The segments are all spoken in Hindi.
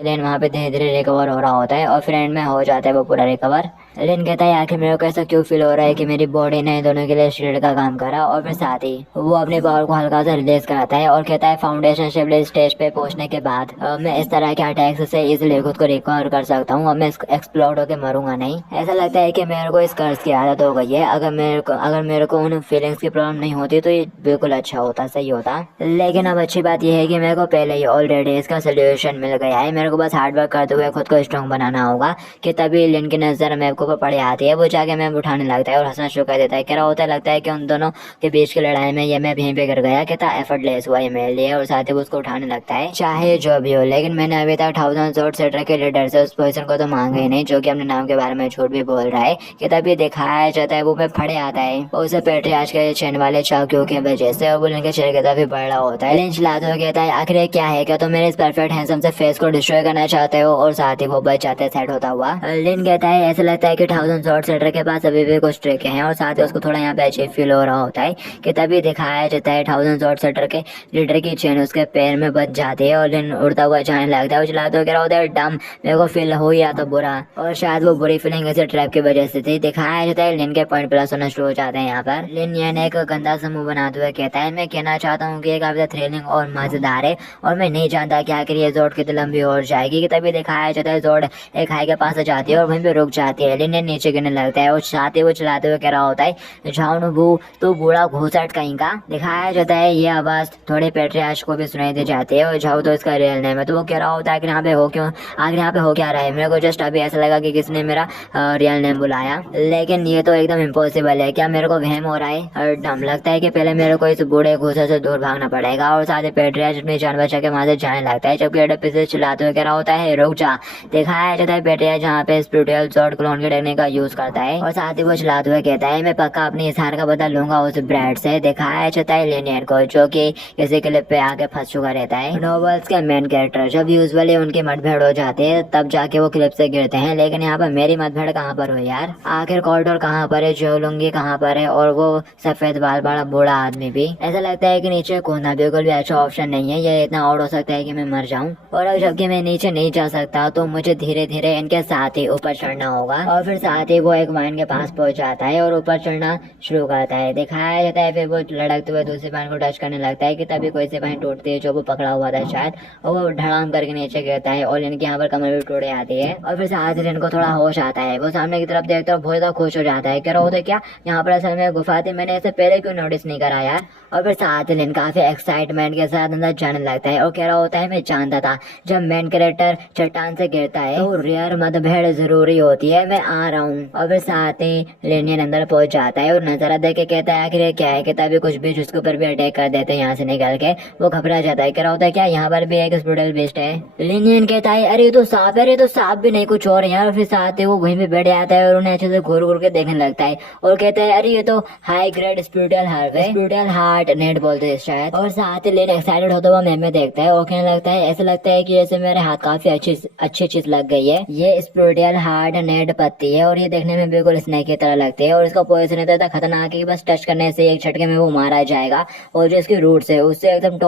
लेकिन वहाँ पे धीरे धीरे रिकवर हो रहा होता है और फ्रेंड में हो जाता है वो पूरा रिकवर। लेकिन कहता है आखिर मेरे को ऐसा क्यों फील हो रहा है कि मेरी बॉडी ने दोनों के लिए शील्ड का काम करा। और फिर साथ ही वो अपने पावर को हल्का सा रिलीज कराता है और कहता है फाउंडेशन शिवलिंग स्टेज पे पहुंचने के बाद मैं इस तरह के अटैक्स से इजिली खुद को रिकवर कर सकता हूँ। अब मैं एक्सप्लोड होकर मरूंगा नहीं। ऐसा लगता है कि मेरे को इस कर्ज की आदत हो गई है। अगर मेरे को उन फीलिंग्स की प्रॉब्लम नहीं होती तो ये बिल्कुल अच्छा होता, सही होता। लेकिन अब अच्छी बात यह है कि मेरे को पहले ही ऑलरेडी इसका सोल्यूशन मिल गया है। मेरे को बस हार्ड वर्क करते हुए खुद को स्ट्रॉन्ग बनाना होगा कि तभी लिन की नजर मेरे को पड़े आती है। वो जाके मैं उठाने लगता है और हंसना शुरू कर देता है। कह रहा होता है लगता है कि उन दोनों के बीच की लड़ाई में ये मैं यहीं पे गिर गया, कितना एफर्टलेस हुआ ये मेरे लिए। और साथ ही वो उसको उठाने लगता है चाहे जो भी हो। लेकिन मैंने अभी तक 1000 स्वॉर्ड सेटर के लीडर से उस पोजीशन को तो मांगा ही नहीं जो कि अपने नाम के बारे में झूठ भी बोल रहा है। कि तभी दिखाया जाता है वो पे फड़े आता है और उसे पेट्रियार्च के चैन वाले चाकुओं की वजह से और वो लिन के शरीर की तरफ बढ़ रहा होता है। लिन चिल्लाते हुए कहता है आखिर क्या है, क्या तुम मेरे इस परफेक्ट हैंडसम से फेस को डिस्ट्रॉय करना चाहते हो। और साथ ही वो बच जाते हैं सेट होता हुआ। लिन कहता है ऐसा लगता है कि 1000 स्वॉर्ड सेटर के पास अभी भी कुछ ट्रिक है और साथ ही उसको थोड़ा यहाँ पे अजीब फील हो रहा होता है। कि तभी दिखाया जाता है 1000 स्वॉर्ड सेटर के लीडर की चेन उसके पैर में बच जाती है और लिन उड़ता हुआ जाने लगता है। वो चिल्लाते हुए कह रहा होता है डम, मेरे को फील हो या तो बुरा। और शायद वो बुरी फीलिंग इसी ट्रैप की वजह से थी। दिखाया जाता है लिन के पॉइंट प्लस होना शुरू हो जाते हैं यहाँ पर। लिन यानी एक गंदा समूह बनाते हुए कहता है मैं कहना चाहता हूँ कि ये काफी थ्रिलिंग और मजेदार है और मैं नहीं जानता कि आखिर ये जोड़ कितनी लंबी हो जाएगी। कि तभी दिखाया जाता है जोड़ एक हाई के पास जाती है और वहीं पे रुक जाती है। लिन नीचे गिरने लगता है और साथ ही वो चलाते हुए कह रहा होता है झाउन भू तो बूढ़ा घूसट कहीं का। दिखाया जाता है ये आवाज थोड़े पेट्रियार्च को भी सुनाई दे जाती है और झाऊ तो इसका रियल नेम है। तो वो कह रहा होता है कि यहाँ पे हो क्यों, आखिर यहाँ पे हो क्या रहा है। मेरे को जस्ट अभी ऐसा लगा कि किसने मेरा रियल नेम बुलाया, लेकिन ये तो एकदम इम्पॉसिबल है। क्या मेरे को वहम हो रहा है। और डम लगता है कि पहले मेरे को इस बूढ़े घूसे से दूर भागना पड़ेगा। और साथ ही पेट्रियार्च अपनी जान बचा के वहां से जाने लगता है जबकि एडप से चिल्लाते हुए कह रहा होता है रुक जा। दिखाया जाता है पेट्रियार्च जहाँ पे स्पिरिचुअल स्वॉर्ड क्लोन के टेक्निक का यूज करता है और साथ ही वो चिल्लाते हुए कहता है मैं पक्का अपनी इस हार का बदला लूंगा उस ब्रैड से। दिखाया जाता है लिनियर को जो कि किसी क्लिप पे आके फंस चुका रहता है। नॉवेल्स के मेन कैरेक्टर जब यूजुअली उनकी मतभेड़ हो जाती है तब जाके वो क्लिप से गिरते हैं। लेकिन यहाँ पर मेरी मतभेड़ कहाँ पर हो यार, आखिर कॉरिडोर कहाँ पर है, जोलुंगी कहाँ पर है और वो सफेद बाल बड़ा बूढ़ा आदमी भी। ऐसा लगता है कि नीचे कूदना बिल्कुल भी अच्छा ऑप्शन नहीं है। ये इतना और हो सकता है कि मैं मर जाऊं। और अब जबकि मैं नीचे नहीं जा सकता तो मुझे धीरे धीरे इनके साथ ही ऊपर चढ़ना होगा। और फिर साथ ही वो एक वाइन के पास पहुंच जाता है और ऊपर चढ़ना शुरू करता है। दिखाया जाता है फिर वो लड़कते हुए दूसरी वाइन को टच करने लगता है कि तभी कोई सी वाइन टूटती है जो वो पकड़ा हुआ था शायद और वो धड़ाम करके नीचे गिरता है और इनके यहाँ पर कमर भी टूट जाती है। और फिर साथ ही इनको थोड़ा होश आता है। वो सामने की तरफ देखता है बहुत ज्यादा खुश हो जाता है। कह रहा होता है क्या यहाँ पर असल में गुफा थी, मैंने ऐसे पहले क्यों नोटिस नहीं करा यार। और फिर साथ ही काफी एक्साइटमेंट के साथ अंदर जाने लगता है और कह रहा होता है मैं जानता था जब मेन कैरेक्टर चट्टान से गिरता है तो रेयर मतभेड़ जरूरी होती है, मैं आ रहा हूँ। और फिर साथ ही लेनियन अंदर पहुंच जाता है और नजारा देख के कहता है आखिर क्या है। कि तभी कुछ बीच उसके ऊपर भी अटैक कर देते हैं यहाँ से निकल के। वो घबरा जाता है। कह रहा होता है क्या यहाँ पर भी एक स्पिरिचुअल बीस्ट है। लेनियन कहता है अरे ये तो सांप है, अरे तो सांप भी नहीं कुछ और है। और फिर साथ ही वो वहीं पे बैठ जाता है और उन्हें अच्छे से घूर घूर के देखने लगता है और कहता है अरे ये तो हाई ग्रेड स्पिरिचुअल हार्ट है, स्पिरिचुअल हार्ट नेट बोलते हैं शायद। और साथ ही लेन एक्साइटेड होता हुआ में देखता है और कहने लगता है ऐसा लगता है कि जैसे मेरे हाथ काफी अच्छी चीज लग गई है। ये स्पिरिचुअल हार्ट नेट पत्ती है और ये देखने में बिल्कुल स्नेक की तरह लगती है और इसका पोजीशन इतना खतरनाक है कि बस टच करने से एक झटके में वो मारा जाएगा। और जो इसकी रूट्स है उससे एकदम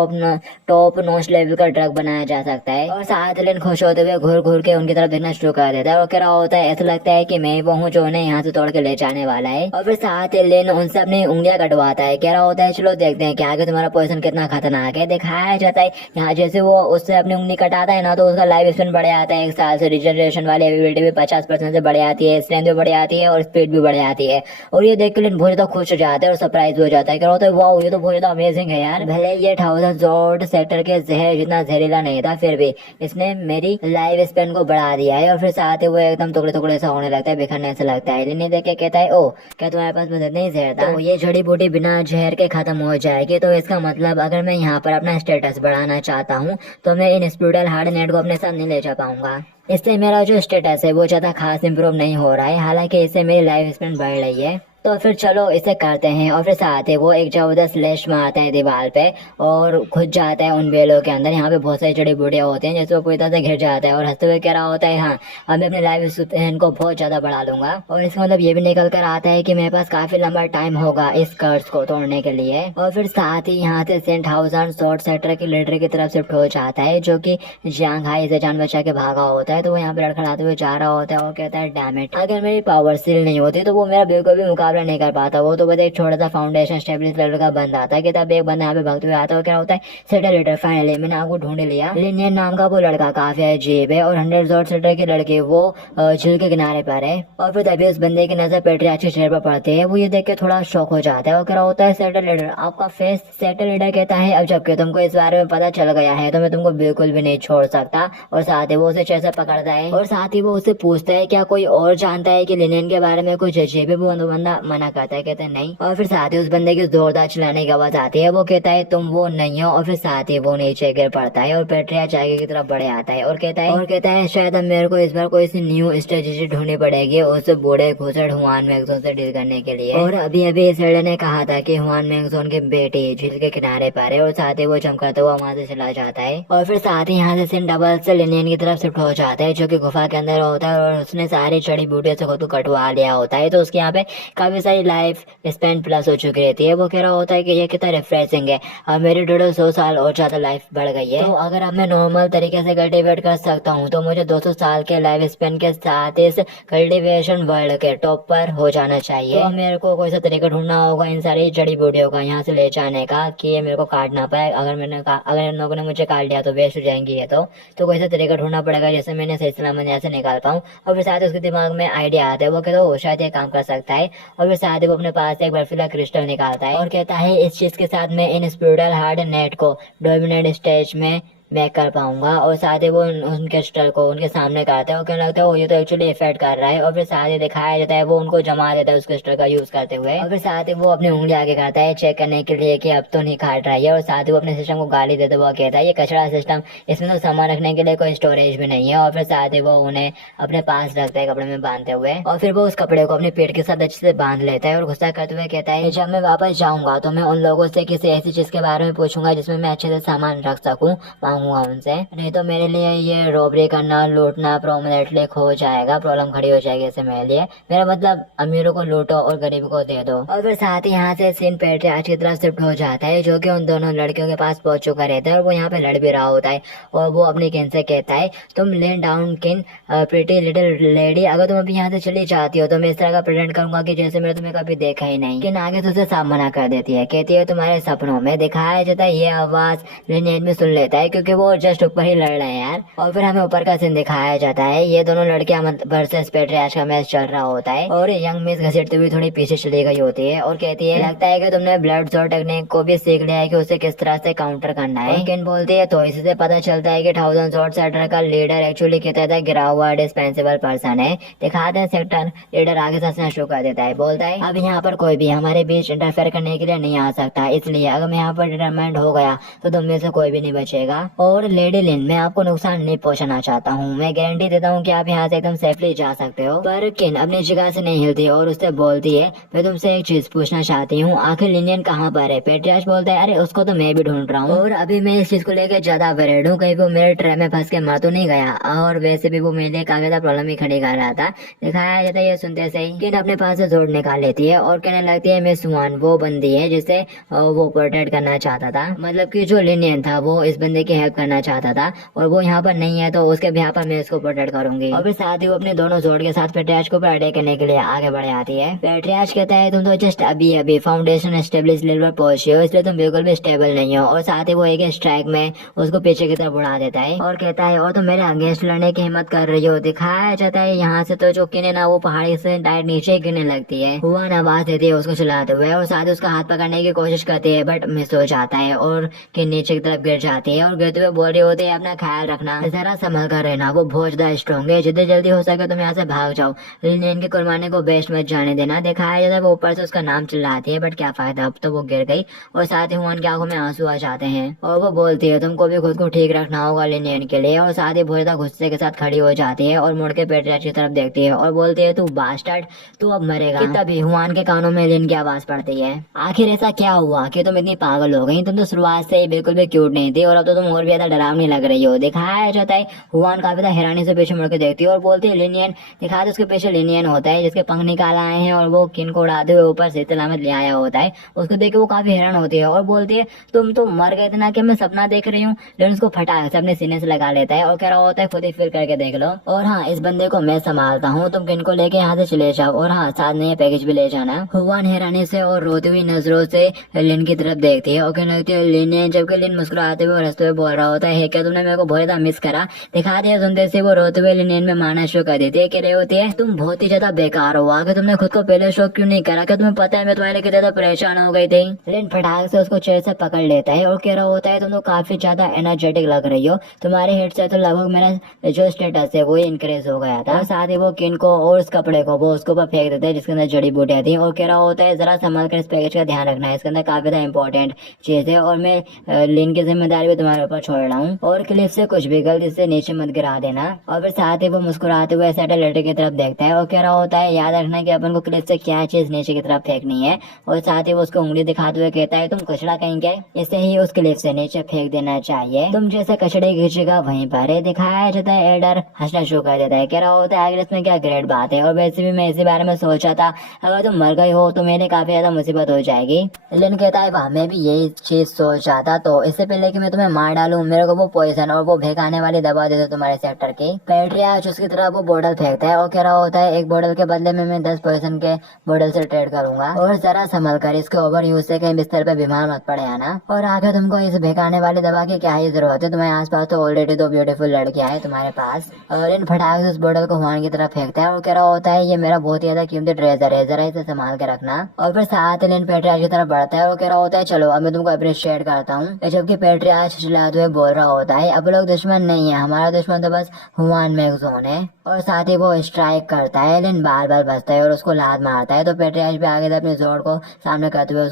टॉप नॉच लेवल का ड्रग बनाया जा सकता है। और साथ लेन खुश होते हुए घूर घूर के उनकी तरफ देखना शुरू कर देता है और कह रहा होता है ऐसा लगता है कि मैं वो हूँ जो उन्हें यहाँ से तोड़ के ले जाने वाला है। और फिर साथ लेन उनसे अपनी उंगलियां कटवाता है। कह रहा होता है चलो देखते हैं कि आगे तुम्हारा पोजीशन कितना खतरनाक है। दिखाया जाता है यहाँ जैसे वो उससे अपनी उंगली कटाता है ना तो उसका लाइफ स्पेन बढ़ जाता है 1 साल से। रिजनरेशन वाली एबिलिटी भी 50% से बढ़ जाती है, स्ट्रेंथ भी बढ़ जाती है और स्पीड भी बढ़ जाती है। और ये देख के लिन बहुत ज्यादा खुश हो जाता है और सरप्राइज हो जाता है। कह रहा होता है वाओ ये तो बहुत ज्यादा अमेजिंग है यार। भले ये 1000 स्वॉर्ड सेक्टर के जहर जितना जहरीला नहीं था फिर भी इसने मेरी लाइफ स्पेन को बढ़ा दिया है। और फिर साथ ही वो एकदम टुकड़े टुकड़े सा होने लगता है, बिखरने से लगता है। लिन देख के कहता है ओ क्या तुम्हारे पास मदद नहीं जहर था, तो ये जड़ी बूटी बिना जहर के खत्म हो जाएगी। तो इसका मतलब अगर मैं यहाँ पर अपना स्टेटस बढ़ाना चाहता हूँ तो मैं इन स्पिरिचुअल हार्ट नेट को अपने साथ नहीं ले जा पाऊंगा। इससे मेरा जो स्टेटस है वो ज्यादा खास इंप्रूव नहीं हो रहा है, हालांकि इससे मेरी लाइफ स्पेन बढ़ रही है। तो फिर चलो इसे करते हैं। और फिर साथ ही वो एक जबरदस्त स्लैश मारता है दीवार पे और खुद जाता है उन बेलों के अंदर। यहाँ पे बहुत सारी जड़ी बूटियां होती हैं, जैसे वो पूरी तरह से घिर जाता है और हंसते हुए कह रहा होता है, हाँ अब मैं अपने लाइफ स्पैन को बहुत ज्यादा बढ़ा लूंगा। और इसका मतलब ये भी निकल कर आता है कि मेरे पास काफी लंबा टाइम होगा इस कर्ज को तोड़ने के लिए। और फिर साथ ही यहाँ से सेंट हाउसन शॉर्ट सेक्टर के लीडर की तरफ शिफ्ट हो जाता है, जो कि जियांग से जान बचा के भागा होता है। तो वो यहाँ पे लड़खड़ाते हुए जा रहा होता है और कहता है, डैम इट, अगर मेरी पावर सील नहीं होती तो वो मेरा बिल्कुल भी मुकाबला नहीं कर पाता। वो तो बस एक छोटा सा फाउंडेशन स्टेबलिश लेवल का बंदा आता है कि तब एक बंदा यहाँ पे भगते हुए आता है और क्या होता है, सेटल लीडर फाइनली मैंने आपको ढूंढ लिया। लिनियन नाम का वो लड़का काफी अजीब है और 100 शॉर्ट सेक्टर की लड़की वो झील के किनारे पर है। और फिर तभी उस बंदे की नजर पेट्रियार्च के चेहरे पर पड़ती है। वो ये देख के थोड़ा शॉक हो जाता है और कह रहा होता है, सेटल लीडर आपका फेस। सेटल लीडर कहता है, अब जबकि तुमको इस बारे में पता चल गया है तो मैं तुमको बिल्कुल भी नहीं छोड़ सकता। और साथ ही वो उसे चेहरे से पकड़ता है और साथ ही वो उससे पूछता है, क्या कोई और जानता है कि लिनियन के बारे में कुछ अजीब है? वो बंदा मना करता है, कहते हैं नहीं। और फिर साथ ही उस बंदे की जोरदार चिल्लाने की आवाज आती है। वो कहता है, तुम वो नहीं हो। और फिर साथ ही वो नीचे गिर पड़ता है और पेट्रियार्च आगे की तरफ बढ़े आता है और कहता है शायद अब मेरे को इस बार कोई सी न्यू स्ट्रेटेजी ढूंढनी पड़ेगी उस बूढ़े घुसड़ हुआन मैगजोन से डील करने के लिए। और अभी अभी इस लड़के ने कहा था कि हुआन मैगजोन के बेटे झील के किनारे पर है। और साथ ही वो चमकता हुआ वहां से चला जाता है। और फिर साथ ही यहाँ से सिन डबल से लिनियन की तरफ शिफ्ट हो जाता है, जो कि गुफा के अंदर होता है और उसने सारी जड़ी बूटियों से खुद को कटवा लिया होता है। तो उसके यहाँ पे काफी सारी लाइफ स्पेन प्लस हो चुकी रहती है। वो कह रहा होता है कि ये कितना रिफ्रेशिंग है, और मेरी टोटल 100 साल और ज्यादा लाइफ बढ़ गई है। तो अगर अब मैं नॉर्मल तरीके से कल्टिवेट कर सकता हूँ तो मुझे 200 साल के लाइफ स्पेन के साथ इस कल्टिवेशन वर्ल्ड के टॉप पर हो जाना चाहिए। तो मेरे को कोई सा तरीका ढूंढना होगा इन सारी जड़ी बूटियों का यहाँ से ले जाने का, कि ये मेरे को काट ना पाए। अगर इन लोगों ने मुझे काट लिया तो वेस्ट हो जाएंगी ये तो कोई सा तरीका ढूंढना पड़ेगा जैसे मैंने सही सलामत यहाँ से निकाल पाऊँ। और फिर साथ ही उसके दिमाग में आइडिया आता है। वो कहता है वो शायद ये काम कर सकता है। और फिर साथ ही वो अपने पास से एक बर्फीला क्रिस्टल निकालता है और कहता है, इस चीज के साथ मैं इन स्पिरिटल हार्ड नेट को डोमिनेट स्टेज में मैं कर पाऊंगा। और साथ ही वो उनके स्टर को उनके सामने करता है और कहने लगता है, वो ये तो एक्चुअली इफेक्ट कर रहा है। और फिर साथ ही दिखाया जाता है वो उनको जमा देता है उसके स्टर का यूज करते हुए। और फिर साथ ही वो अपनी उंगली आगे करता है चेक करने के लिए कि अब तो नहीं काट रहा है। और साथ ही वो अपने सिस्टम को गाली देता हुआ कहता है, ये कचरा सिस्टम, इसमें तो सामान रखने के लिए कोई स्टोरेज भी नहीं है। और फिर साथ ही वो उन्हें अपने पास रखता है कपड़े में बांधते हुए। और फिर वो उस कपड़े को अपने पेट के साथ अच्छे से बांध लेता है और गुस्सा करते हुए कहता है, जब मैं वापस जाऊंगा तो मैं उन लोगों से किसी ऐसी चीज के बारे में पूछूंगा जिसमें मैं अच्छे से सामान रख सकूं, मांगूंगा उनसे, नहीं तो मेरे लिए ये रॉबरी करना लूटना प्रोमिनेंटली हो जाएगा, प्रॉब्लम खड़ी हो जाएगी इससे मेरे लिए। मेरा मतलब अमीरों को लूटो और गरीब को दे दो। और फिर साथ ही यहाँ से सीन पेट्रियार्च की तरफ शिफ्ट हो जाता है, जो कि उन दोनों लड़कियों के पास पहुंच चुका रहता है और वो यहाँ पे लड़ भी रहा होता है। और वो अपनी किन से कहता है, तुम लेन डाउन किन प्रिटी लिटिल लेडी, अगर तुम अभी यहाँ से चली जाती हो तो मैं इस तरह का प्रेजेंट करूंगा कि जैसे मैंने तुम्हें कभी देखा ही नहीं। किन आगे तुझे साफ मना कर देती है, कहती है तुम्हारे सपनों में दिखाया जाता है। ये आवाज लिनियन में सुन लेता है क्योंकि वो जस्ट ऊपर ही लड़ रहे हैं यार। और फिर हमें ऊपर का सीन दिखाया जाता है, ये दोनों लड़कियां वर्सेस पेट्रियार्च का मैच चल रहा होता है और यंग मिस घसीटती हुई थोड़ी पीछे चली गई होती है और कहती है, लगता है कि तुमने ब्लड शॉट टेक्निक को भी सीख लिया है कि उसे किस तरह से काउंटर करना है। किन बोलती है, तो इससे पता चलता है कि 1000 शॉट सेक्टर का लीडर एक्चुअली कहता था गिरा हुआ डिस्पेंसिबल पर्सन है। दिखाते हैं सेक्टर लीडर आगे से हंसना शुरू कर देता है, बोलता है, अब यहाँ पर कोई भी हमारे बीच इंटरफेयर करने के लिए नहीं आ सकता, इसलिए अगर मैं यहाँ पर डिटरमाइंड हो गया तो तुम में से कोई भी नहीं बचेगा। और लेडी लिन, मैं आपको नुकसान नहीं पहुंचाना चाहता हूँ, मैं गारंटी देता हूँ कि आप यहाँ से एकदम सेफली जा सकते हो। पर किन अपनी जगह से नहीं हिलती और उससे बोलती है, मैं तुमसे एक चीज पूछना चाहती हूँ, आखिर लिनियन कहाँ पर है? पेट्रियार्च बोलता है, अरे उसको तो मैं भी ढूंढ रहा हूँ और अभी मैं इस चीज को लेकर ज्यादा वरीड हूँ, कहीं वो मेरे ट्रे में फंस के मर तो नहीं गया। और वैसे भी वो मेरे लिए काफी ज्यादा प्रॉब्लम ही खड़ी कर रहा था। दिखाया जाता है ये सुनते से ही किन अपने पास से जोड़ निकाल लेती है और कहने लगती है, मिस हुआन वो बंदी है जिसे वो प्रोटेक्ट करना चाहता था, मतलब कि जो लिनियन था वो इस बंदे की हेल्प करना चाहता था और वो यहाँ पर नहीं है तो उसके ब्याह पर मैं इसको प्रोटेक्ट करूंगी। और फिर साथ ही वो अपने दोनों जोड़ के साथ पेट्रियार्च को अटैक करने के लिए आगे बढ़ आती है। पेट्रियार्च कहता है, तुम तो जस्ट अभी अभी फाउंडेशन एस्टेब्लिश लेवल पर पहुंचे हो, इसलिए तुम बिल्कुल भी स्टेबल नहीं हो। और साथ ही वो एक स्ट्राइक में उसको पीछे की तरफ उड़ा देता है और कहता है, और तुम मेरे अगेंस्ट लड़ने की हिम्मत कर रही हो। दिखाया जाता है यहाँ से तो जो किन ना वो पहाड़ी से डायरेक्ट नीचे गिरने लगती है। हुआन आवाज देती है उसको चलाते हुए और साथ ही उसका हाथ पकड़ने की कोशिश करती है बट मिस हो जाता है और किन नीचे की तरफ गिर जाती है और गिरते देते हुए बोल रही होती है अपना ख्याल रखना, जरा संभल कर रहना, वो बहुत ज्यादा स्ट्रॉन्ग है, जितनी जल्दी हो सके तुम यहाँ से भाग जाओ, लेकिन के कुर्बानी को बेस्ट मत जाने देना। दिखाया जाता है वो ऊपर से उसका नाम चिल्लाती है, बट क्या फायदा, अब तो वो गिर गई और साथ ही हुआन की आंखों में आंसू आ जाते हैं और वो बोलती है तुमको भी खुद को ठीक रखना होगा लिनियन के लिए, और साथ ही बहुत ज्यादा गुस्से के साथ खड़ी हो जाती है और मुड़ के पेट्रियाच की तरफ देखती है और बोलती है तू बास्टर्ड, तू अब मरेगा। कि तभी हुआन के कानों में लिन की आवाज पड़ती है, आखिर ऐसा क्या हुआ कि तुम इतनी पागल हो गई, तुम तो शुरुआत से ही बिल्कुल भी क्यूट नहीं थी और अब तो तुम और भी ज्यादा डरावनी लग रही हो। दिखाया जाता है हुआन काफी ज्यादा हैरानी से पीछे मुड़ के देखती है और बोलती है लिनियन। दिखाया उसके पीछे लिनियन होता है जिसके पंख निकाल आए हैं और वो किन को उड़ाते हुए ऊपर से सलामत ले आया होता है। उसको देख के वो काफी हैरान होती है और बोलती है तुम तो मर गए थे ना, कि मैं सपना देख रही हूँ। लेकिन उसको फटाक से अपने सीने से लगा लेता है और कह रहा होता है खुद ही फील करके देख लो, और हाँ इस बंदे को मैं संभालता हूँ, तुम किन को लेके यहाँ से चले जाओ, और हाँ साथ में ये पैकेज भी ले जाना। हुआन हैरानी से और रोती हुई नजरों से लिन की तरफ देखती है और कहने लगती है लिन, जबकि लिन मुस्कुराते हुए रस्ते हुए बोल रहा होता है क्या तुमने मेरे को बहुत ज्यादा मिस करा। दिखा दिया सुनते से वो रोते हुए लिन में मारना शुरू कर देती है, कह रही होती है तुम बहुत ही ज्यादा बेकार हो, आगे तुमने खुद को पहले शो क्यों नहीं करा, क्या तुम्हें पता है मैं तुम्हारे लिए कितना ज्यादा परेशान हो गई थी। लिन फटाक से उसको चेयर से पकड़ लेता है और कह रहा होता है तुम तो काफी ज्यादा एनर्जेटिक लग रही हो, तुम्हारे हिट से तो लगभग मेरा जो स्टेटस है वो इंक्रीज हो गया था। साथ ही वो किन को और उस कपड़े को वो उसके ऊपर फेंक देते हैं जिसके अंदर जड़ी बूटियां थी और कह रहा होता है जरा संभाल कर इस पैकेज का ध्यान रखना है, इसके अंदर काफी ज्यादा इंपॉर्टेंट चीज है और मैं लिन की जिम्मेदारी भी तुम्हारे ऊपर छोड़ रहा हूँ, और क्लिफ से कुछ भी गलती से नीचे मत गिरा देना। और फिर साथ ही वो मुस्कुराते हुए सैटेलाइट की तरफ देखता है और कह रहा होता है याद रखना कि अपन को क्लिफ से क्या चीज नीचे की तरफ फेंकनी है, और साथ ही वो उसको उंगली दिखाते हुए कहता है तुम कचड़ा कहेंगे, इसे ही उस क्लिफ से नीचे फेंक देना चाहिए, तुम जैसे कचड़े की जगह वहीं पर। दिखाया जाता है एडर हंसना शुरू कर देता है, कह रहा होता है आगे इसमें क्या ग्रेट बात है, और वैसे भी मैं इसी बारे में सोचा था, अगर तुम मर गई हो तो मेरे काफी ज्यादा मुसीबत हो जाएगी। लिन कहता है वाह मैं भी यही चीज सोचा था, तो इससे पहले कि मैं तुम्हें मार डालूं मेरे को वो पॉइजन और वो भेगाने वाली दवा दे दो तुम्हारे सेक्टर की। पेट्रियाच उसकी तरफ वो बोतल फेंकता है और कह रहा होता है एक बोतल के बदले में मैं 10 पॉइजन के बोतल से ट्रेड करूंगा, और जरा संभल कर इसके ओवर यूज से कहीं बिस्तर पे बीमार मत पड़े आना, और आगे तुमको इस भेगाने वाली दवा की क्या ही जरूरत है, तुम्हारे आसपास तो ऑलरेडी 2 ब्यूटीफुल लड़कियां हैं तुम्हारे पास। और इन फटाक से उस बोतल को हुआन की तरफ फेंकता है और कह रहा होता है ये मेरा बहुत ही ज्यादा कीमती ट्रेजर है, जरा इसे संभाल के रखना। और फिर साथ लिन पेट्रियाच की तरफ बढ़ता है और कह रहा होता है चलो अब मैं तुमको अप्रिशिएट करता हूँ, जबकि पेट्रियाच चिल्लाते हुए बोल रहा होता है अब लोग दुश्मन नहीं है, हमारा दुश्मन तो बस हुआन मैगजोन है। और साथ ही वो स्ट्राइक करता है, लिन बार बार बचता है और उसको लात मारता है, तो पेट्रियाच भी आगे से अपने जोर को सामने करते हुए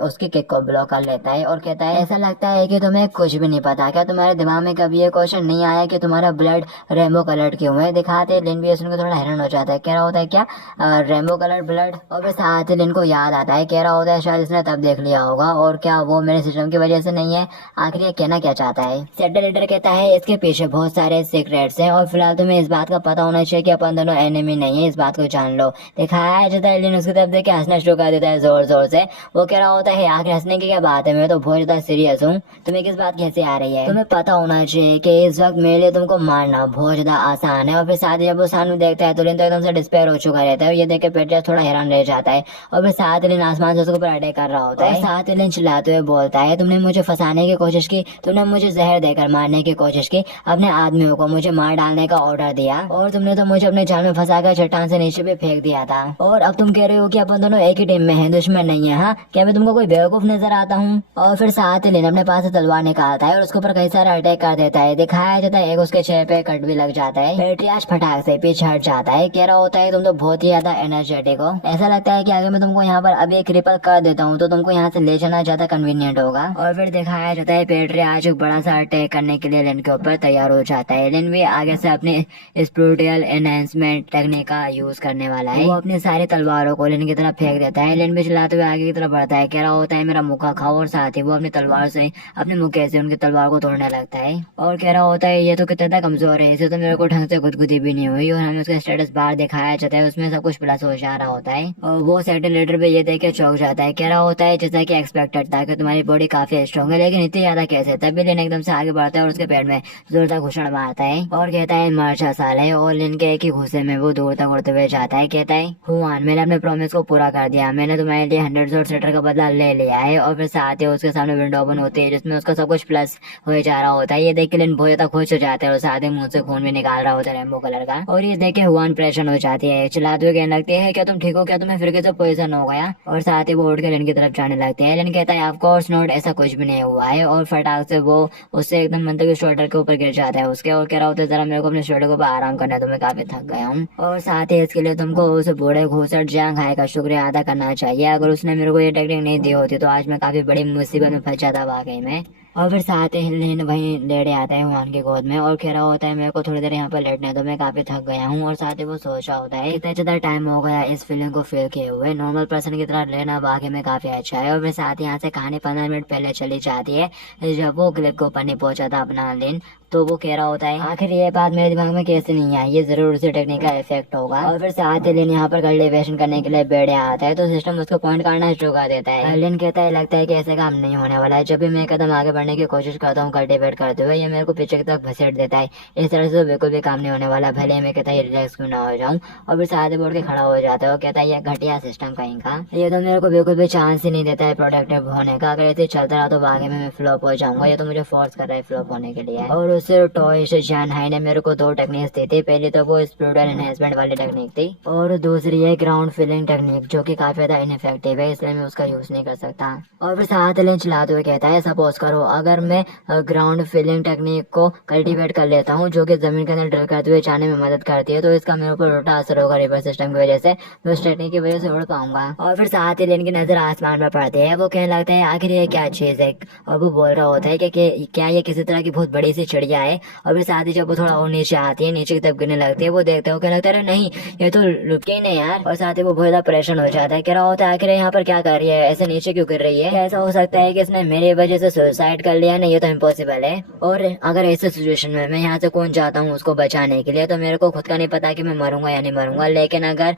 उसकी किक को ब्लॉक कर लेता है और कहता है ऐसा लगता है कि तुम्हें कुछ भी नहीं पता, क्या तुम्हारे दिमाग में कभी ये क्वेश्चन नहीं आया कि तुम्हारा ब्लड रेनबो कलर क्यों है। दिखाते लिन भी सुनकर थोड़ा हैरान हो जाता है, कह रहा होता है क्या रेनबो कलर ब्लड, और फिर साथ ही लिन को याद आता है, कह रहा होता है शायद इसने तब देख लिया होगा, और क्या वो मेरे सिस्टम की वजह से नहीं है, आखिर ये कहना क्या चाहता है। सेटल कहता है इसके पीछे बहुत सारे सीक्रेट्स हैं और फिलहाल तुम्हें इस बात का पता होना चाहिए कि अपन दोनों एनिमी नहीं है, इस बात को जान लो। दिखाया जाता है लिन उसकी तरफ देख के हंसना शुरू कर देता है जोर जोर से, वो कह रहा होता है आखिर हंसने की क्या बात है, मैं तो बहुत ज्यादा सीरियस हूँ, तुम्हें किस बात की हंसी आ रही है, तुम्हें पता होना चाहिए कि इस वक्त मेरे लिए तुमको मारना बहुत ज्यादा आसान है। और फिर साथ ही जब वो सामने देखता है तो लिन तो एकदम से डिस्पेयर हो चुका रहता है, ये देख के पेट्रियाच थोड़ा हैरान रह जाता है, और फिर साथ ही लिन आसमान से उसके ऊपर अटैक कर रहा होता है। साथ ही लिन चिल्लाते हुए बोलता है तुमने मुझे फंसाने की कोशिश की, तुमने मुझे जहर देकर मारने की कोशिश की, अपने आदमियों को मुझे मार डालने का ऑर्डर दिया, और तुमने तो मुझे अपने जाल में फंसाकर चट्टान से नीचे भी फेंक दिया था, और अब तुम कह रहे हो कि अपन दोनों एक ही टीम में हैं, दुश्मन नहीं है। हाँ क्या मैं तुमको कोई बेवकूफ नजर आता हूँ। और फिर साथ ही लिन अपने पास से तलवार निकालता है और उसके ऊपर कई सारा अटैक कर देता है। दिखाया जाता है एक उसके चेहरे पे कट भी लग जाता है। पेट्रियाच फटाक से पीछे हट जाता है, कह रहा होता है तुम तो बहुत ही ज्यादा एनर्जेटिक हो, ऐसा लगता है कि अगर मैं तुमको यहाँ पर अभी एक क्रिपल कर देता हूँ तो तुमको यहाँ से ले जाना ज्यादा कन्वीनियंट होगा। और फिर दिखाया जाता है पेट्रियाच एक बड़ा सा अटैक करने के लिए लिन के ऊपर तैयार हो जाता है। लिन भी आगे से अपने स्पिरिचुअल एनहांसमेंट टेक्निक का यूज करने वाला है, वो अपनी सारी तलवारों को लिन की तरफ फेंक देता है। लिन भी चिल्लाते हुए आगे की तरफ बढ़ता है, कह रहा होता है मेरा मुक्का खाओ, और साथ ही वो अपनी तलवार से अपने मुक्के से उनकी तलवार को तोड़ने लगता है और कह रहा होता है ये तो कितना कमजोर है, इसे तो मेरे को ढंग से गुदगुदी भी नहीं हुई। और हमें उसका स्टेटस बार दिखाया जाता है, उसमें सब कुछ प्लस हो जा रहा होता है, और वो सेटेलाइटर पे ये देख के चौंक जाता है, कह रहा होता है जैसा कि एक्सपेक्टेड था कि तुम्हारी बॉडी काफी स्ट्रॉन्ग है, लेकिन इतनी ज्यादा कैसे। तभी लिन एकदम से आगे बढ़ता है और उसके पेट में जोरदार घुसड़ मारता है और कहता है मर्चा साल है, और लिन के एक ही घुसे में वो दूर तक उड़ते हुए जाता है। कहता है हुआन मैंने अपने प्रॉमिस को पूरा कर दिया, मैंने तुम्हारे लिए 100 जोर सेटर का बदला ले लिया है। और फिर साथ ही उसके सामने विंडो ओपन होती है जिसमें उसका सब कुछ प्लस हो जा रहा होता है। ये देख के लिन बहुत ज्यादा खुश हो जाते हैं और साथ ही मुंह से खून भी निकाल रहा होता है रेनबो कलर का, और ये देख के हुआन परेशान हो जाती है, चिल्लाते हुए कहने लगती है क्या तुम ठीक हो, क्या तुम्हें फिर से पॉइजन हो गया। और साथ ही वो उठ के लिन की तरफ जाने लगते हैं। लिन कहता है ऑफ कोर्स नॉट, ऐसा कुछ भी नहीं हुआ है, और फटाक से वो वो उससे एकदम मतलब शोल्डर के ऊपर गिर जाता है उसके, और कह रहा होता है जरा मेरे को अपने शोल्डर के ऊपर आराम करना है, तो मैं काफी थक गया हूँ। और साथ ही इसके लिए तुमको उस बूढ़े घूसट जियांग हाई का शुक्रिया अदा करना चाहिए। अगर उसने मेरे को ये टेक्निक नहीं दी होती तो आज मैं काफी बड़ी मुसीबत में फंस जाता वाकई में। और फिर साथ ही लेन वहीं लेटे आता है हुआन की गोद में और कह रहा होता है मेरे को थोड़ी देर यहाँ पर लेटना है, तो मैं काफी थक गया हूँ। और साथ ही वो सोचा होता है इतना ज्यादा टाइम हो गया इस फीलिंग को फील किए हुए, नॉर्मल पर्सन की तरह लेना वाकई में काफी अच्छा है। और फिर साथ ही यहाँ से कहानी 15 मिनट पहले चली जाती है जब वो क्लिप के ऊपर नहीं पहुंचा था अपना लेन। तो वो कह रहा होता है आखिर ये बात मेरे दिमाग में कैसे नहीं आई, ये जरूर उसी टेक्निक का इफेक्ट होगा। और फिर साथ ही लिन यहाँ पर कल्टीवेशन करने के लिए बैठ आता है तो सिस्टम उसको पॉइंट काटना शुरू कर देता है। लिन कहता है लगता है कि ऐसे काम नहीं होने वाला है, जब भी मैं कदम आगे बढ़ने की कोशिश करता हूँ कल्टीवेट करते हुए ये मेरे को पीछे तक घसीट देता है। इस तरह से बिल्कुल भी काम नहीं होने वाला, भले मैं कहता है रिलैक्स क्यों ना हो जाऊँ। और फिर साथ ही बोल के खड़ा हो जाता है और कहता है ये घटिया सिस्टम कहीं का, ये तो मेरे को बिल्कुल भी चांस ही नहीं देता है प्रोडक्टिव होने का। अगर ऐसे चलता रहा तो आगे में मैं फ्लॉप हो जाऊंगा, ये तो मुझे फोर्स कर रहा है फ्लॉप होने के लिए। और उससे टॉय जियांग हाई ने मेरे को 2 टेक्निक्स दी थी, पहली तो वो स्पीडर एनहेंसमेंट वाली टेक्निक थी और दूसरी है ग्राउंड फिलिंग टेक्निक जो कि काफी ज्यादा इनफेक्टिव है, इसलिए मैं उसका यूज नहीं कर सकता। और फिर साथ लेन चलाते हुए कहता है सपोज करो अगर मैं ग्राउंड फिलिंग टेक्निक को कल्टीवेट कर लेता हूँ जो कि जमीन के अंदर ड्रिल करते हुए जाने में मदद करती है, तो इसका मेरे ऊपर उल्टा असर होगा रिवर सिस्टम की वजह से, मैं उस टेक्निक की वजह से उड़ पाऊंगा। और फिर साथ ही लेन की नजर आसमान में पड़ती है, वो कहने लगता है आखिर ये क्या चीज है, और वो बोल रहा होता है कि क्या ये किसी तरह की बहुत बड़ी सी चिड़िया है। और फिर साथ ही जब वो थोड़ा और नीचे आती है, नीचे की तरफ गिरने लगती है, वो देखते हो कहने लगता है नहीं ये तो रुके ही नहीं यार। और साथ ही वो बहुत ज्यादा परेशान हो जाता है, कह रहा होता है आखिर यहाँ पर क्या कर रही है, ऐसे नीचे क्यों गिर रही है, ऐसा हो सकता है कि इसने मेरी वजह से सुसाइड कर लिया, नहीं ये तो इम्पॉसिबल है। और अगर ऐसे सिचुएशन में मैं यहाँ से कौन जाता हूँ उसको बचाने के लिए, तो मेरे को खुद का नहीं पता कि मैं मरूंगा या नहीं मरूंगा, लेकिन अगर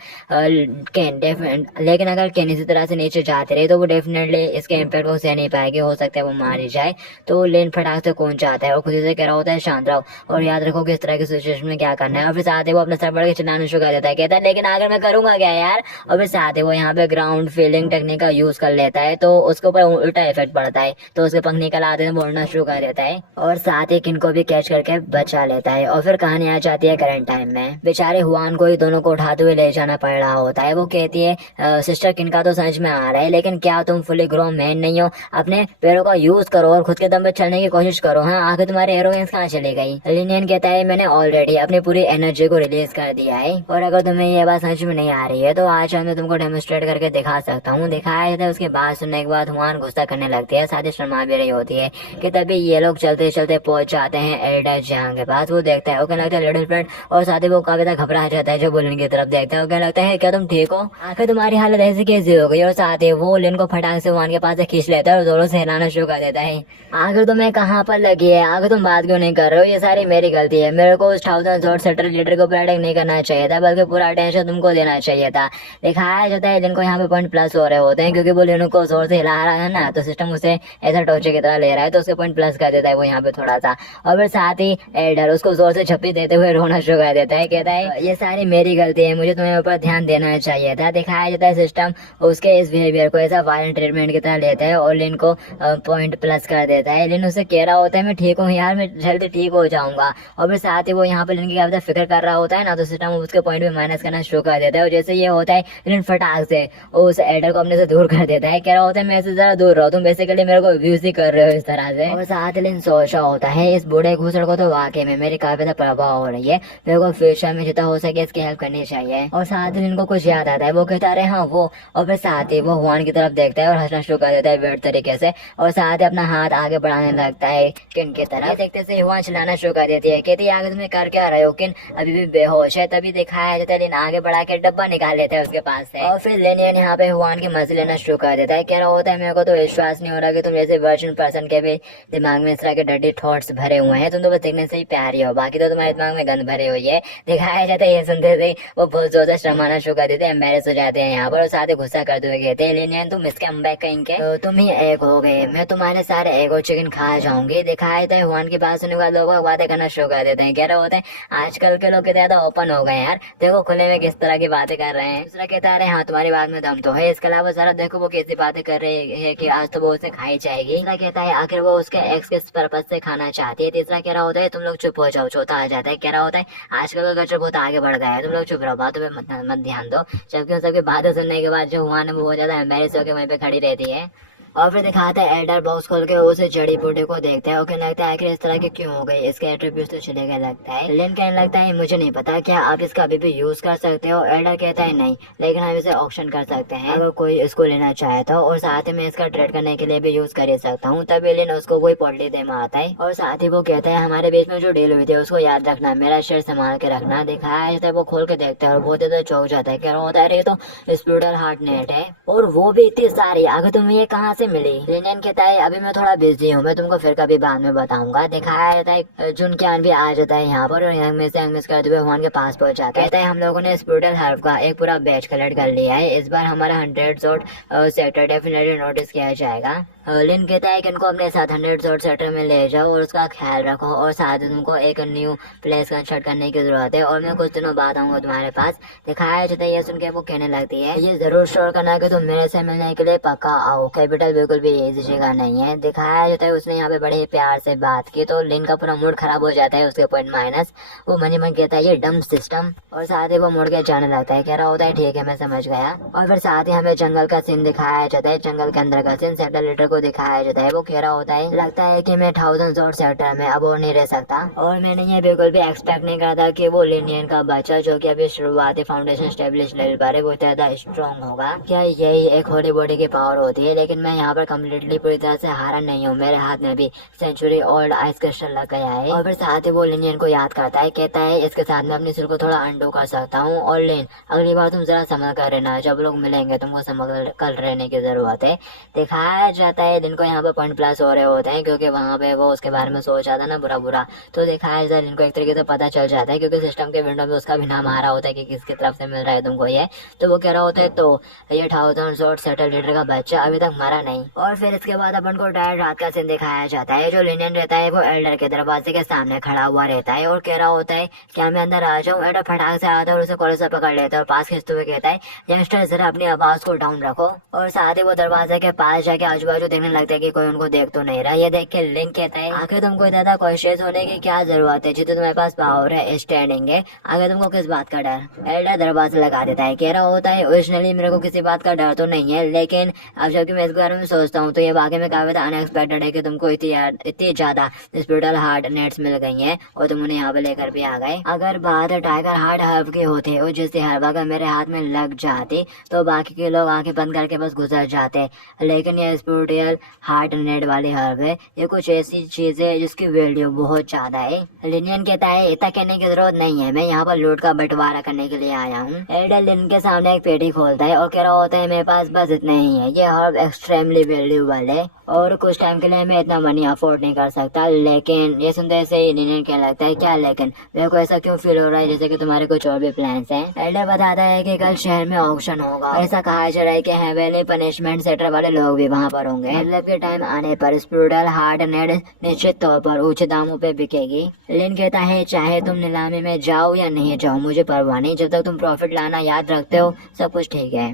केन इसी तरह से नीचे जाते रहे तो वो डेफिनेटली इसके इम्पैक्ट को सह नहीं पाएगी, हो सकता है वो मार ही जाए। तो लेन फटाक से कौन चाहता है और खुद से कह रहा होता है शांत रहो और याद रखो कि इस तरह की सिचुएशन में क्या करना है। और फिर साथ ही वो अपना सर बढ़ के चिल्लाना शुरू कर देता है, कहता है लेकिन अगर मैं करूंगा क्या यार। और फिर साथ ही वो यहाँ पे ग्राउंड फीलिंग टेक्निक का यूज कर लेता है तो उसके ऊपर उल्टा इफेक्ट पड़ता है, तो उसके पंख निकल आते हैं, बोलना शुरू कर देता है और साथ ही किन को भी कैच करके बचा लेता है। और फिर कहानी आ जाती है करंट टाइम में, बेचारे हुआन को ही दोनों को उठाते हुए ले जाना पड़ रहा होता है। वो कहती है सिस्टर किन का तो समझ में आ रहा है, लेकिन क्या तुम फुली ग्रोन मैन नहीं हो, अपने पैरों का यूज करो और खुद के दम पे चलने की कोशिश करो। हाँ आखिर तुम्हारी एरोगेंस कहाँ चली गई। लिनियन कहता है मैंने ऑलरेडी अपनी पूरी एनर्जी को रिलीज कर दिया है, और अगर तुम्हें ये बात समझ में नहीं आ रही है तो आज मैं तुमको डेमोन्स्ट्रेट करके दिखा सकता हूँ। दिखाया जाता है, उसके बाद सुनने के बाद हुआन गुस्सा करने लगती है, साथ ही शर्मा भी रही होती है कि तभी ये लोग चलते चलते पहुंच जाते हैं एल्डर जियांग के पास। वो देखता है, वो कहने लगता है लिटिल फ्रेंड, और साथ ही वो काफी ज्यादा घबरा जाता है जब वो लिन की तरफ देखता है। वो कहने लगता है क्या तुम ठीक हो, आखिर तुम्हारी हालत ऐसी कैसी हो गई। और साथ ही वो लिन को फटाक से हुआन के पास से खींच लेता है और जोरों से हिलाना शुरू कर देता है। आखिर तुम्हें कहाँ पर लगी है, आखिर तुम बात क्यों नहीं कर रहे हो, ये सारी मेरी गलती है, मेरे को उस 1000 शॉट सेटर लीडर को अटैक नहीं करना चाहिए था, बल्कि पूरा अटेंशन तुमको देना चाहिए था। दिखाया जाता है लिन को यहाँ पे पॉइंट प्लस हो रहे होते हैं क्योंकि वो लिन को जोर से हिला रहा है ना, तो सिस्टम उसे ऐसा टॉर्चर की तरह ले रहा है, तो उसके पॉइंट प्लस कर देता है वो यहाँ पे थोड़ा सा। और फिर साथ ही एल्डर उसको जोर से झप्पी देते हुए रोना शुरू कर देता है, कहता है ये सारी मेरी गलती है, मुझे तुम्हें ऊपर ध्यान देना चाहिए था। दिखाया जाता है सिस्टम उसके इस बिहेवियर को ऐसा वायलेंट ट्रीटमेंट की तरह लेता है और लिन को पॉइंट प्लस कर देता है। लिन उसे कह रहा होता है मैं ठीक हूँ यार, मैं जल्दी ठीक हो जाऊंगा। और फिर साथ ही वो यहाँ पे लिन की क्या फिक्र कर रहा होता है ना, तो सिस्टम उसके पॉइंट पे माइनस करना शुरू कर देता है। और जैसे ये होता है लिन फटाक से उस एल्डर को अपने से दूर कर देता है, कह रहा होता है मैं से जरा दूर रहो, तुम बेसिकली मेरे को अब्यूज ही कर रहे हो इस तरह से। और साथ ही लिन सोच रहा होता है इस बूढ़े घूसड़ को तो वाकई में मेरी काफी ज्यादा प्रभाव हो रही है, मेरे को फ्यूचर में जितना हो सके इसकी हेल्प करनी चाहिए। और साथ ही लिन को कुछ याद आता है, वो कहता है हाँ वो। और फिर साथ ही वो हुआन की तरफ देखता है और हंसना शुरू कर देता है वेट तरीके से, और साथ ही अपना हाथ आगे बढ़ाने लगता है किन की तरफ। देखते से हुआन चलाना शुरू कर देती है, कहती है आगे तुम्हें कर क्या रहे हो, किन अभी भी बेहोश है। तभी दिखाया जाता है लिन आगे बढ़ा के डब्बा निकाल लेता है उसके पास से, और फिर लिनियन यहाँ पे हुआन की मजे लेना शुरू कर देता है, कह रहा होता है मेरे को तो विश्वास नहीं हो रहा कि तुम जैसे वर्जिन पर्सन के भी दिमाग में इस तरह के डर्टी थॉट्स भरे हुए हैं, तुम तो बस देखने से ही प्यारी हो, बाकी तो तुम्हारे दिमाग में गंद भरी हुई है। दिखाया जाता है ये सुनते थे वो बहुत जोर से शर्माना शुरू कर देते हैं, एम्बेरस हो जाते हैं यहाँ पर, और साथ ही गुस्सा करते हुए कहते हैं लिनियन तुम इसके अम्बैक कहेंगे तो तुम ही एक हो गए, मैं तुम्हारे सारे एग और चिकन खा जाऊंगी। दिखाया जाता है हुआन की बात सुनने के बाद लोग बातें करना शुरू कर देते हैं, कह रहे होते हैं आजकल के लोग कितने ज्यादा ओपन हो गए यार, देखो खुले में किस तरह की बातें कर रहे हैं। दूसरा कहता है हाँ तुम्हारी बात में दम तो है, इसके अलावा जरा देखो वो कैसी बातें कर रही है कि आज तो वो उसे खाई जाएगी। तीसरा कहता है आखिर वो उसके एक्स के पर्पज से खाना चाहती है। तीसरा कह रहा होता है तुम लोग चुप हो जाओ। चौथा आ जाता है, कह रहा होता है आजकल का कल्चर बहुत आगे बढ़ गया है, तुम लोग चुप रहो, बातों पे मत ध्यान दो। जबकि उन सबकी बातें सुनने के बाद जो हुआ है वो बहुत ज्यादा एम्बेरस होकर वहीं पे खड़ी रहती है। और फिर दिखाते हैं एल्डर बॉक्स खोल के उसे जड़ी बूटी को देखते हैं और कहने लगता है आखिर इस तरह के क्यों हो गई, इसके एट्रीब्यूट्स तो चले गए लगता है। लिन कहने लगता है मुझे नहीं पता, क्या आप इसका अभी भी यूज कर सकते हो? एल्डर कहता है नहीं, लेकिन हम इसे ऑक्शन कर सकते हैं अगर कोई इसको लेना चाहे तो, और साथ ही मैं इसका ट्रेड करने के लिए भी यूज कर ही सकता हूँ। तभी लिन उसको कोई पोटली दे मारता है और साथ ही वो कहता है हमारे बीच में जो डील हुई थी उसको याद रखना, मेरा शेयर संभाल के रखना। दिखाया जाता है वो खोल के देखते हैं और बहुत ज्यादा चौंक जाता है, कह रहा होता है ये तो स्प्लूटर हार्ट नेट है और वो भी इतनी सारी, आगे तुम्हें ये कहाँ से मिली? लिनियन कहता है अभी मैं थोड़ा बिजी हूँ, मैं तुमको फिर कभी बाद में बताऊंगा। दिखाया जाता है जुन क्यान भी आ जाता है यहाँ पर और यंग मिस करते हुए हुआन के पास पहुंच जाता है। कहता है हम लोगों ने स्प्लूटर हर्ब का एक पूरा बैच कलेक्ट कर लिया है, इस बार हमारा 100 शॉट सेक्टर डेफिनेटली नोटिस किया जाएगा। लिन कहता है कि इनको अपने साथ 100 शॉट सेक्टर में ले जाओ और उसका ख्याल रखो और साथ ही तुमको एक न्यू प्लेस कंस्ट्रक्ट करने की जरूरत है और मैं कुछ दिनों बाद आऊंगा तुम्हारे पास। दिखाया जाता है ये सुन के वो कहने लगती है ये जरूर श्योर करना कि तुम मेरे से मिलने के लिए पक्का आओ, कैपिटल बिल्कुल भी इसी जगह नहीं है। दिखाया जाता है उसने यहाँ पे बड़े प्यार से बात की तो लिन का पूरा मूड खराब हो जाता है, उसके पॉइंट माइनस। वो मन ही मन कहता है ये डम सिस्टम और साथ ही वो मुड़ के जाने लगता है, कह रहा होता है ठीक है मैं समझ गया। और फिर साथ ही हमें जंगल का सीन दिखाया जाता है, जंगल के अंदर का सीन सेक्टर लीडर को दिखाया जाता है। वो कह रहा होता है लगता है कि मैं 1000 शॉट सेक्टर में अब और नहीं रह सकता और मैंने ये बिल्कुल भी एक्सपेक्ट नहीं करा था कि वो लिनियन का बच्चा जो कि अभी शुरुआती फाउंडेशन स्टेब्लिश लेवल पर है वो ज्यादा स्ट्रॉन्ग होगा। क्या यही एक होली बॉडी की पावर होती है? लेकिन मैं यहाँ पर कम्प्लीटली पूरी तरह से हारा नहीं हूँ, मेरे हाथ में भी सेंचुरी ओल्ड आइस क्रिस्टल लग गया है। और फिर साथ ही वो लिनियन को याद करता है, कहता है इसके साथ मैं अपनी सुर को थोड़ा अंडो कर सकता हूँ। और लिन अगली बार तुम जरा समझ कर रहना, जब लोग मिलेंगे तुमको समझ कर रहने की जरूरत है। दिखाया जाता है दिन को यहाँ पर पॉइंट प्लस हो रहे होते हैं क्योंकि वहाँ पे वो उसके बारे में सोच रहा था ना बुरा बुरा, तो दिखाया जाता है इनको एक तरीके से पता चल जाता है क्योंकि सिस्टम के विंडो में उसका भी नाम आ रहा होता है कि किसकी तरफ से मिल रहा है तुमको ये। तो वो कह रहा होता है तो ये 1000 शॉट सेटल लीडर का बच्चा अभी तक मरा नहीं। और फिर इसके बाद अपन को डायरेक्ट रात का सीन दिखाया जाता है, जो लिनियन रहता है वो एल्डर के दरवाजे के सामने खड़ा हुआ रहता है और कह रहा होता है क्या मैं अंदर आ जाऊँ? एल्डर फटाक से आता है और उसे कॉलर से पकड़ लेता है और पास खींचते हुए कहता है यंगस्टर जरा अपनी आवाज को डाउन रखो। और साथ ही वो दरवाजे के पास जाके आजू बाजू देखने लगता है कि कोई उनको देख तो नहीं रहा। ये देख के लिंक कहता है आखिर तुमको ज्यादा कॉन्शियस होने की क्या जरूरत है, जितने तुम्हारे पास पावर है स्टैंडिंग है, आगे तुमको किस बात का डर? एल्डर दरवाजा लगा देता है, कह रहा होता है ओरिजिनली मेरे को किसी बात का डर तो नहीं है, लेकिन अब जबकि मैं इस बारे में सोचता हूँ तो ये वाकई में काफी अनएक्सपेक्टेड है कि तुमको इतनी ज्यादा स्पिरिचुअल हार्ट नेट्स मिल गई हैं और तुम उन्हें यहाँ पे लेकर भी आ गए। अगर बात टाइगर हार्ट हर्ब की होती और जिससे हर्ब अगर मेरे हाथ में लग जाती तो बाकी के लोग आंखें बंद करके बस गुजर जाते, लेकिन ये स्पिरिचुअल हार्ट नेट वाली हर्ब है, ये कुछ ऐसी चीज है जिसकी वैल्यू बहुत ज्यादा है। लिनियन कहता है इतना कहने की जरूरत नहीं है, मैं यहाँ पर लूट का बंटवारा करने के लिए आया हूँ। एल्डर लिन के सामने एक पेटी खोलता है और कह रहा होता है मेरे पास बस इतने ही है, ये हर्ब एक्सट्रीमली वैल्यूएबल है और कुछ टाइम के लिए मैं इतना मनी अफोर्ड नहीं कर सकता। लेकिन ये सुनते से ही लिनियन क्या लगता है क्या, लेकिन मेरे को ऐसा क्यों फील हो रहा है जैसे कि तुम्हारे कुछ और भी प्लान्स हैं। एल्डर बताता है कि कल शहर में ऑक्शन होगा, ऐसा कहा जा रहा है कि हेवेली पनिशमेंट सेंटर वाले लोग भी वहाँ पर होंगे। मतलब के टाइम आने पर स्पिरिचुअल हार्ट नेट निश्चित तौर पर ऊंचे दामों पे बिकेगी। लिन कहता है चाहे तुम नीलामी में जाओ या नहीं जाओ मुझे परवाह नहीं, जब तक तुम प्रॉफिट लाना याद रखते हो सब कुछ ठीक है।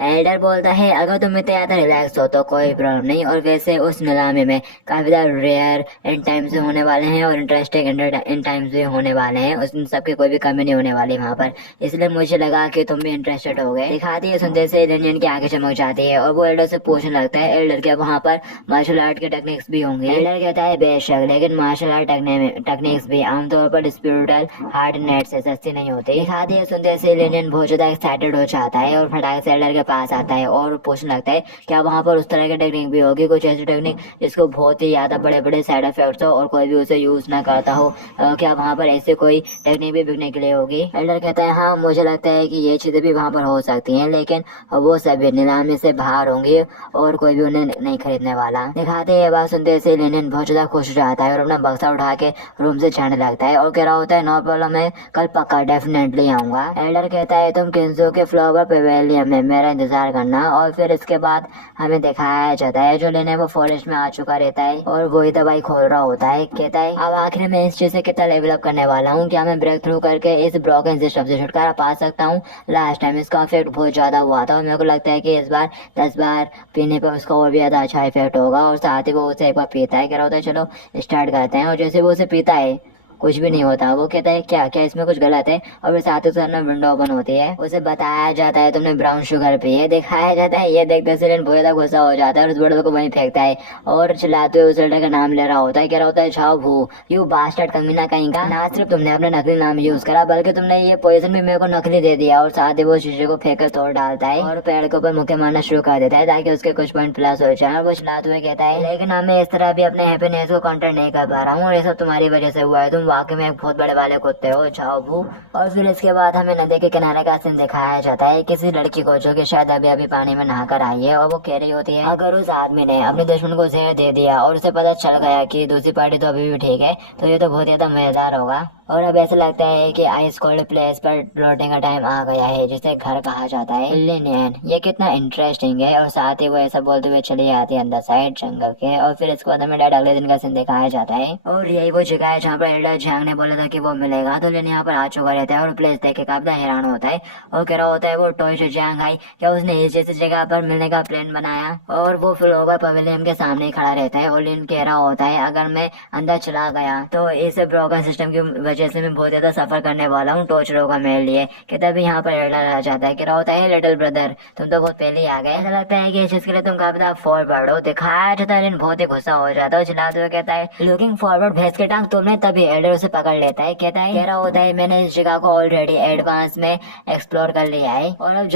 एल्डर बोलता है अगर तुम इतने ज्यादा रिलैक्स हो तो कोई प्रॉब्लम नहीं, और वैसे उस नीलामी में काफी ज्यादा रेयर इन टाइम्स भी होने वाले हैं और इंटरेस्टिंग इन टाइम्स भी होने वाले हैं, उस सबकी कोई भी कमी नहीं होने वाली वहाँ पर, इसलिए मुझे लगा कि तुम भी इंटरेस्टेड हो गए। दिखाती है सुनते से लिनियन की आंखें चमक जाती है और वो एल्डर से पूछने लगता है एल्डर क्या वहाँ पर मार्शल आर्ट के टेक्निक्स भी होंगे? एल्डर कहता है बेशक, लेकिन मार्शल आर्ट टेक्निक्स भी आमतौर पर स्पिरिचुअल हार्ट नेट से सस्ती नहीं होती। दिखाती है सुनते से लिनियन बहुत ज्यादा एक्साइटेड हो जाता है और फटाक से एल्डर के पास आता है और पूछने लगता है क्या वहाँ पर उस तरह की टेक्निक भी होगी, कुछ ऐसी टेक्निक जिसको बहुत ही ज्यादा बड़े बड़े साइड इफेक्ट्स हो और कोई भी उसे यूज ना करता हो, क्या वहाँ पर ऐसे कोई टेक्निक भी बिकने के लिए होगी? एल्डर कहता है हाँ मुझे लगता है कि ये चीजें भी वहाँ पर हो सकती हैं, लेकिन वो सभी नीलामी से बाहर होंगी और कोई भी उन्हें नहीं खरीदने वाला। दिखाते ये बात सुनते से लिनियन बहुत ज्यादा खुश हो जाता है और अपना बक्सा उठा के रूम से जाने लगता है और कह रहा होता है नो प्रॉब्लम, मैं कल पक्का डेफिनेटली आऊंगा। एल्डर कहता है तुम किंजो के फ्लावर पेवेलियन में मेरा इंतजार करना। और फिर इसके बाद हमें दिखाया जाता है जो लेने वो फॉरेस्ट में आ चुका रहता है और वही दवाई खोल रहा होता है। कहता है अब आखिर में इस चीज से कितना लेवल अप करने वाला हूँ, क्या मैं ब्रेक थ्रू करके इस ब्रोकन सिस्टम से छुटकारा पा सकता हूँ? लास्ट टाइम इसका इफेक्ट बहुत ज्यादा हुआ था और मेरे को लगता है कि इस बार 10 बार पीने पर उसका और भी ज्यादा अच्छा इफेक्ट होगा। और साथ ही वो उसे एक बार पीता है, कह रहा होता है चलो स्टार्ट करते हैं। और जैसे वो उसे पीता है कुछ भी नहीं होता। वो कहता है क्या क्या इसमें कुछ गलत है, और फिर साथ ही साथ ना विंडो ओपन होती है, उसे बताया जाता है तुमने ब्राउन शुगर पी है। दिखाया जाता है ये देखते सिलेन बहुत ज्यादा गुस्सा हो जाता है और उस बोतल को वहीं फेंकता है और चिल्लाते हुए उस लड़के का नाम ले रहा होता है। कह रहा होता है झाओ भू, यू बास्टर्ड कमीना कहीं का, ना सिर्फ तुमने अपना नकली नाम यूज करा बल्कि तुमने ये पोजीशन भी मेरे को नकली दे दिया। और साथ ही वो शीशे को फेंक कर तोड़ डालता है और पेड़ के ऊपर मुक्के मारना शुरू कर देता है ताकि उसके कुछ पॉइंट प्लस हो जाए। वो चिल्लाते हुए कहता है लेकिन मैं इस तरह भी अपने हैप्पीनेस को कंट्रोल नहीं कर पा रहा हूँ और ये सब तुम्हारी वजह से हुआ है, तुम वाकई में एक बहुत बड़े वाले कुत्ते हो जाओ भू। और फिर इसके बाद हमें नदी के किनारे का सीन दिखाया जाता है किसी लड़की को जो कि शायद अभी अभी पानी में नहाकर आई है, और वो कह रही होती है अगर उस आदमी ने अपने दुश्मन को जहर दे दिया और उसे पता चल गया कि दूसरी पार्टी तो अभी भी ठीक है तो ये तो बहुत ज्यादा मजेदार होगा। और अब ऐसा लगता है कि आइस कोल्ड प्लेस पर लौटने का टाइम आ गया है जिसे घर कहा जाता है लिनियन। ये कितना इंटरेस्टिंग है। और साथ ही वो ऐसा बोलते हुए चली जाती है अंदर साइड जंगल के। और फिर इसके बाद हमें अगले दिन का सीन दिखाया जाता है और यही वो जगह है जहाँ पर एल्डर झांग ने बोला था कि वो मिलेगा, तो लिन यहाँ पर आ चुका रहता है और प्लेस देख के काफी हैरान होता है और कह रहा होता है वो टॉय झांग आई क्या उसने इस जैसी जगह पर मिलने का प्लान बनाया। और वो फ्लोवर पवेलियन के सामने ही खड़ा रहता है और लिन कह रहा होता है अगर मैं अंदर चला गया तो इस ब्रोकन सिस्टम की वजह से मैं बहुत ज्यादा सफर करने वाला हूँ टॉर्चरों का मेरे लिए। कहता भी यहाँ पर एल्डर आ जाता है, कह रहा होता है लिटिल ब्रदर तुम तो बहुत पहले ही आ गए, ऐसा लगता है कि इस चीज के लिए तुम काफी ज्यादा फॉरवर्ड हो। दिखाया जाता है लिन बहुत ही गुस्सा हो जाता है, चिल्लाते हुए कहता है लुकिंग फॉरवर्ड भैंस के टांग तुमने, तभी एल्डर उसे पकड़ लेता है। कहता है कह रहा होता है मैंने इस जगह को ऑलरेडी एडवांस में एक्सप्लोर कर लिया है और अब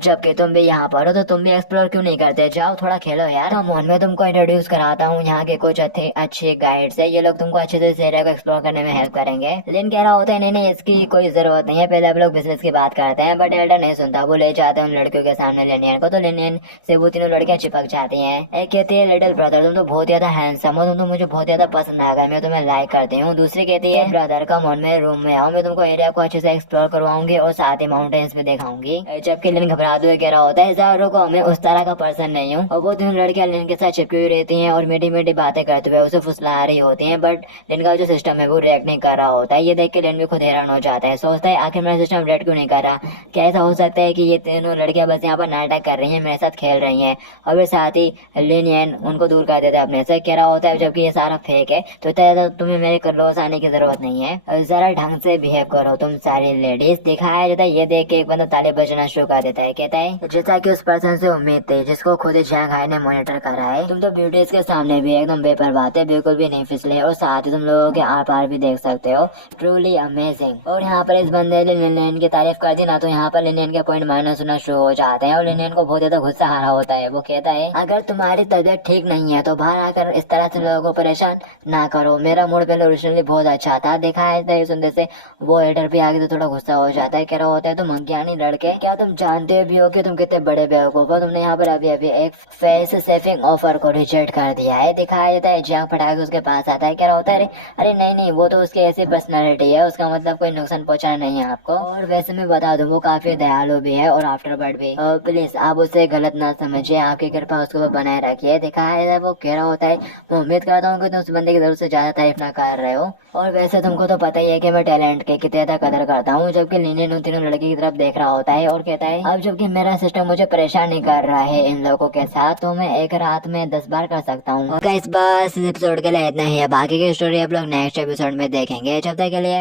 जबकि तुम भी यहाँ पर हो तो तुम भी एक्सप्लोर क्यों नहीं करते, जाओ थोड़ा खेलो यार। मोहन में तुमको इंट्रोड्यूस कराता हूँ यहाँ के कुछ अच्छे गाइड्स है, ये लोग तुमको अच्छे से इस एरिया को एक्सप्लोर करने में हेल्प करेंगे। लिन कह रहा होता है नहीं नहीं इसकी कोई जरूरत नहीं है, पहले आप लोग बिजनेस की बात करते हैं। बट एल्डर नहीं सुनता, वो ले जाते हैं उन लड़कियों के सामने लिनियन को, तो लिनियन से वो तीनों लड़कियां चिपक जाती हैं। एक कहती है लिटिल ब्रदर तुम तो बहुत ज्यादा हैंडसम हो, तुम तो मुझे बहुत ज्यादा पसंद आ गए, मैं तुम्हें लाइक करती हूँ। दूसरी कहती है ब्रदर का मन में रूम में आओ, मैं तुमको एरिया को अच्छे से एक्सप्लोर करवाऊंगी और साथ ही माउंटेन्स में दिखाऊंगी। जबकि लिन घबराते हुए कह रहा होता है जरा रुको, मैं उस तरह का पर्सन नहीं हूँ। और वो तीनों लड़कियां लिन के साथ चिपकी हुई रहती हैं और मीठी मीठी बातें करते हुए उसे फुसला रही होती हैं। बट लिन का जो सिस्टम है वो रिएक्ट नहीं कर रहा होता है। ये देख के लिन भी खुद हैरान हो जाता है, सोचता है आखिर मेरा सिस्टम रिएक्ट क्यों नहीं कर रहा, क्या ऐसा हो सकता है कि ये तीनों लड़कियां बस यहाँ पर नाटक कर रही हैं, मेरे साथ खेल रही हैं। और फिर साथ ही लिनियन उनको दूर कर देता है अपने से, कह रहा होता है जबकि ये सारा फेक है तो तुम्हें मेरे क्लोज आने की जरूरत नहीं है, जरा ढंग से बिहेव करो तुम सारी लेडीज। दिखाया जाता है ये देख के एक बंदा ताली बजाना शुरू कर देता है, कहता है जैसा कि उस पर्सन से उम्मीद थी जिसको खुद ही झांग हाई ने मॉनिटर करा है, तुम तो ब्यूटीज के सामने भी एकदम बेपरवाह थे, बिल्कुल भी नहीं फिसले और साथ ही तुम लोगों के आर पार भी देख सकते हो, ट्रूली अमेजिंग। और यहाँ पर इस बंदे ने लिनियन की तारीफ कर दी ना, तो यहाँ पर लिनियन के पॉइंट माइनस होना शुरू हो जाते हैं और लिनियन को बहुत ज्यादा गुस्सा आ रहा होता है। वो कहता है अगर तुम्हारी तबीयत ठीक नहीं है तो बाहर आकर इस तरह से लोगों को परेशान ना करो, मेरा मूड पहले ओरिजिनली बहुत अच्छा था। दिखाया जाता है सुनते से वो एडिटर पे आगे तो थोड़ा गुस्सा हो जाता है, कह रहा होता है तुम अज्ञानी लड़के, क्या तुम जानते भी हो कि तुम कितने बड़े बेवकूफ हो, तुमने यहाँ पर अभी अभी एक फेस सेविंग ऑफर को रिजेक्ट कर दिया है। दिखाया जाता है झांग फटा के उसके पास आता है, कह रहा होता है अरे नहीं नहीं वो तो उसकी ऐसी पर्सनैलिटी है, उसका मतलब कोई नुकसान पहुंचाना नहीं है आपको। और वैसे मैं बता दूं वो काफी दयालु भी है और आफ्टरवर्ड भी, प्लीज आप उसे गलत ना समझिए, आपकी कृपा उसके ऊपर बनाए रखिए। दिखाया वो कह रहा होता है मैं उम्मीद करता हूँ कि तुम उस बंदे की जरूरत से ज्यादा तारीफ ना कर रहे हो, और वैसे तुमको तो पता ही है कि मैं टैलेंट के कितने ज्यादा कदर करता हूँ। जबकि लिनियन उन तीनों लड़की की तरफ देख रहा होता है और कहता है अब जबकि मेरा सिस्टम मुझे परेशान नहीं कर रहा है इन लोगों के साथ, तो मैं एक रात में 10 बार कर सकता हूँ। इस बार एपिसोड के लिए इतना ही है, बाकी की स्टोरी आप लोग नेक्स्ट एपिसोड में देखेंगे। जब तक के लिए